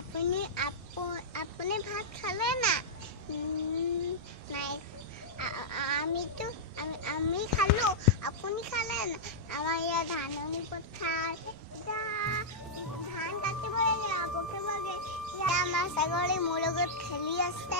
আপুনি আপনি ভাত খাবে না? আমি আমিতো, আমি খালো। আপুনি খালে না? আমাৰ ইয়াত ধাননি পথাৰ এতিয়া ধান কাটিব লাগে পকিবগে ইয়াত আমাৰ ছাগলী মোৰ লগত খেলি আছে।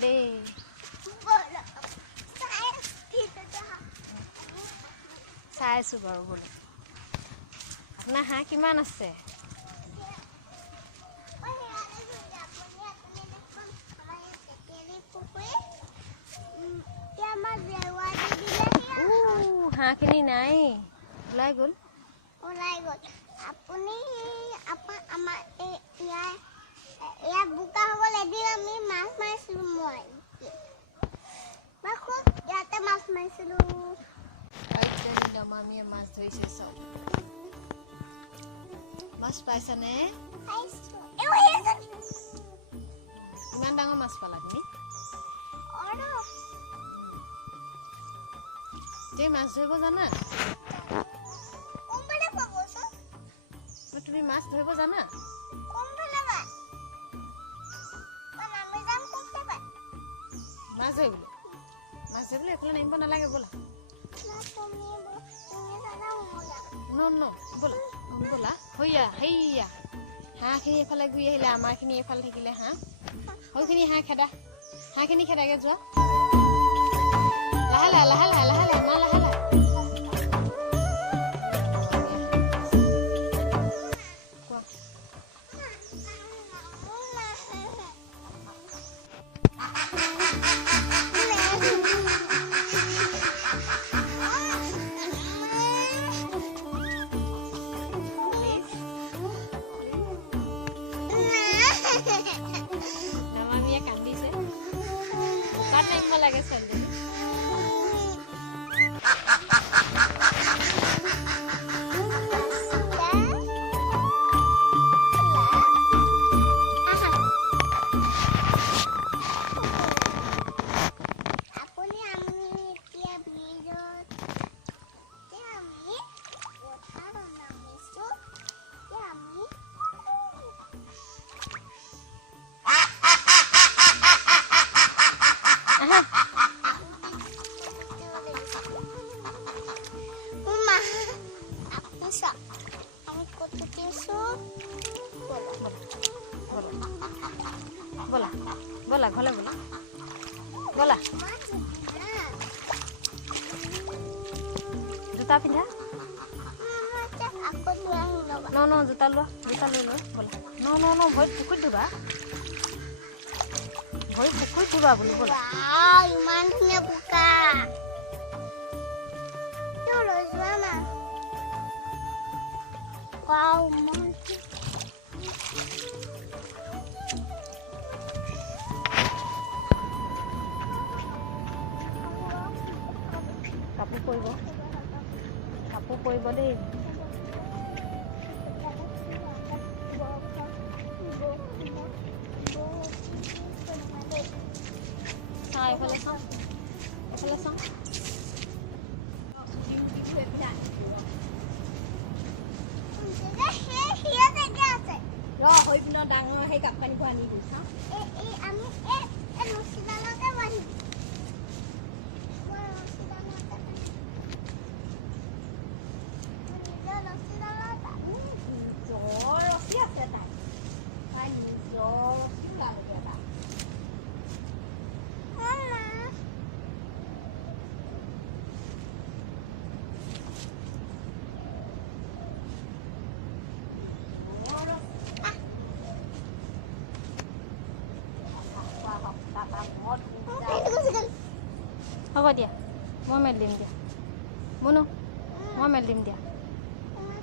দেই ব'লক। চাই আছোঁ বাৰু বোলো। আপোনাৰ হাঁহ কিমান আছে? হাঁহখিনি নাই। ওলাই গ'ল। ওলাই গ'ল। আপুনি আমাৰ ইয়াৰ ইয়াত বোকা হৈ গ'ল আমি মাছ মাৰিছিলোঁ মই। মই খুব ইয়াতে মাছ মাৰিছিলোঁ নমামীয়ে মাছ ধৰিছে চব মাছ পাইছানে। ইমান ডাঙৰ মাছ পালা তুমি? তুমি মাছ ধৰিব জানা? তুমি মাছ ধৰিব জানা? মাছ ধৰিবলৈ মাছ নামিব নালাগে ব'লা। না, লাগে ব- তুমি জানা ন ন ব'লা ব'লা হৈয়া সেইয়া হাঁহখিনি এইফালে ঘূৰি আহিলে আমাৰখিনি এইফালে থাকিলে হাঁহ। সৰুখিনি হাঁহ খেদা। হাঁহখিনি খেদাগে যোৱা। লাহে লাহে লাহে লাহে লাহে লাহে মা লাহে। আমি ক'ত উঠিছোঁ ব'লা ব'লা ঘৰলৈ ব'লা ব'লা। জোতা পিন্ধা? ন ন জোতা লোৱা জোতা লৈ লোৱা ব'লা। ন ন ন ভৰিত পুখুৰীত ধুবা। ভৰিত পুখুৰীত ধুবা বোলো ব'লা। ইমান ধুনীয়া বোকা। ৱাও ইমান কাপোৰ পৰিব কাপোৰ পৰিব দেই চাওঁ এইফালে চাওঁ এইফালে চাওঁ ডাঙৰ সেই কাপ পানীটো আনি দিছা হ'ব দিয়া মই মেলি দিম দিয়া মুনু মই মেলি দিম দিয়া মই